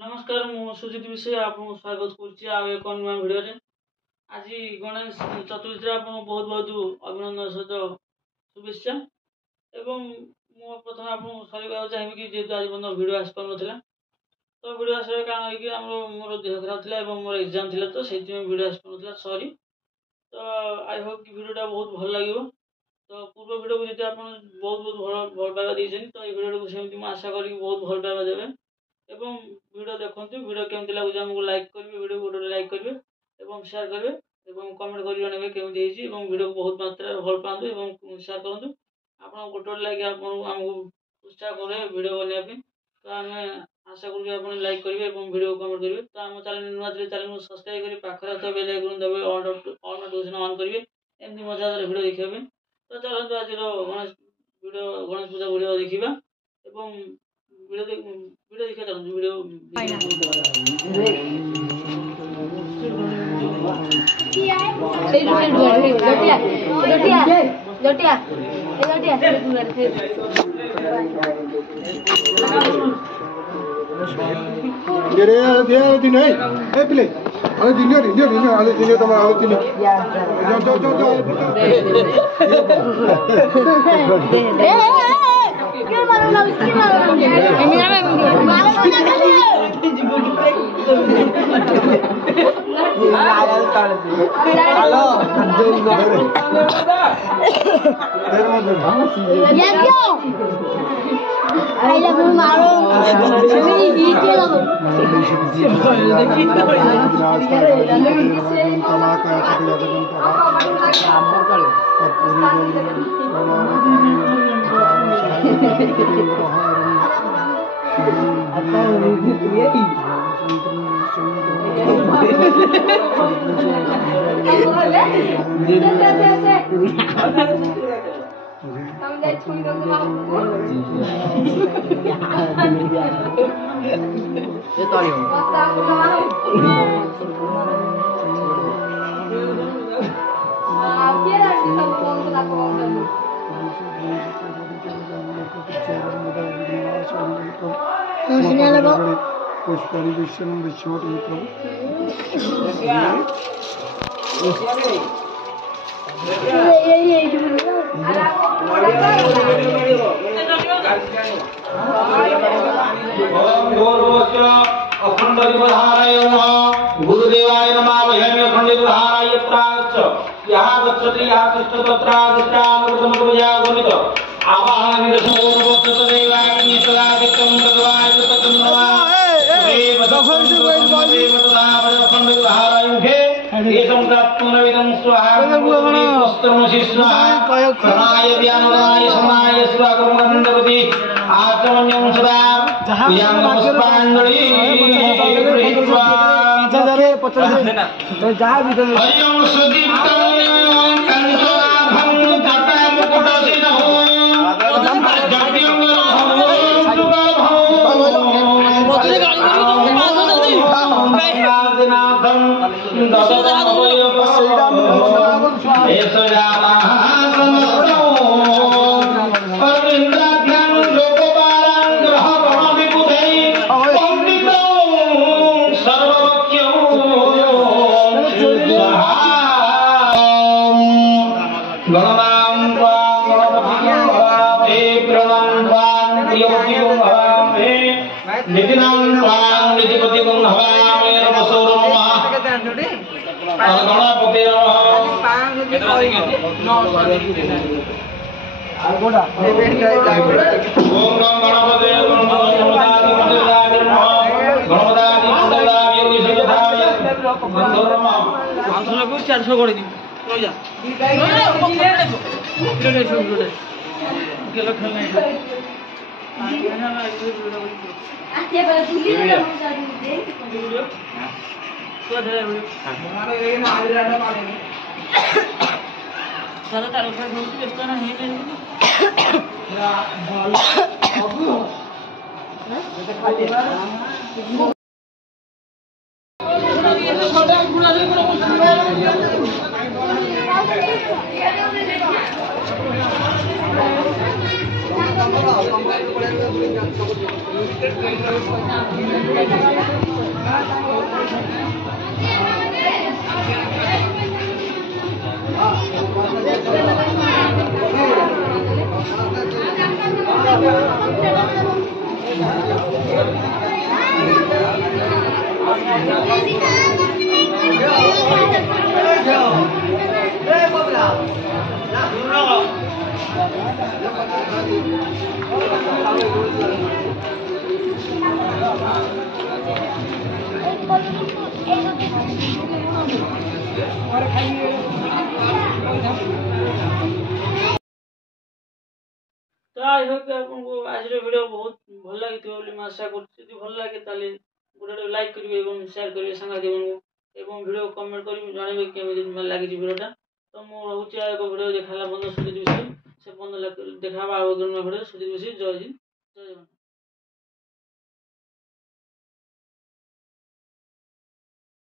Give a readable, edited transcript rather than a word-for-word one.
नमस्कार मु सुजित विषय आपको स्वागत कर एक नुआ भिडियो आज गणेश चतुर्थी आपको बहुत बहुत अभिनंदन सहित शुभेच्छा एवं मु प्रथम आपको सरी चाहिए कि जेहतु आज पर्यटन भिड आसी पार ना तो भिड आसार कारण कि मोर देह खराब था मोर एग्जाम थी तो से भिड आसी पार ना सरी तो आई होप कि भिडियोटा बहुत भल लगे तो पूर्व भिडियो को जी आप बहुत बहुत भल पाइबा देते तो ये भिडियो को सेमती आशा करी बहुत भल पाइबा देवे एवं वीडियो देखते वीडियो केमती लगुच आमको लाइक करेंगे वीडियो गोटे लाइक करेंगे और शेयर करेंगे और कमेंट कर जन केमती वीडियो को बहुत मात्रा भल पाते और शेयर करूँ आप गोटे लाइक आमको उत्साह करे वीडियो बनाने तो आम आशा कर लाइक करेंगे और वीडियो कमेंट करेंगे तो आम चैनल नुआ चैनल को सब्सक्राइब कर पाखे तो बेल आइकन दबे ऑल नोटिफिकेशन ऑन करेंगे एमती मजा वीडियो देखा तो चलते आज गणेश पूजा वीडियो देखा वीडियो देखा चलते वीडियो दिन है पिले अरे दिन आले दिन तुम आले दिन जाओ क्या मारो पुष्करी विश्वम विश्वट मित्र अखंड विहाराय नमः गुरुदेवाय नमः भयामि अखंड विहाराय यत्राच यहा गच्छति यहा तिष्ठति तत्र आदिष्टानुगतमतुया गुणित आवाहन निरसोपस्तत देवाग्नि सदा विक्रम भगवाय तत्तन्नवा देव दफल देव तदावर अखंड विहाराय मुखे एषं प्राप्तुनविदं स्वाहा वस्त्रमसि स्वाहा समाय व्यानुराय समाय स्वागमनन्दवति आचमन्यं सदा पूजां नमस्काराञ्जलि गृहीत्वा हरि ओं सुदीप्तं कण्ठलाभं जटामुकुटसिनः तो आई होप कि आपको आज वीडियो बहुत भल लगी बोली मैं आशा कर भल लगे ताले गोटे लाइक करेंगे और शेयर करेंगे सांगाती एवं वीडियो कमेंट कर जानवे केमी लगी वीडियोटा तो मुझे एक वीडियो देखा बंद सुजित विषय से बंद देखा भिडियो सुजित विषय जय हिंद जय जगन्नाथ।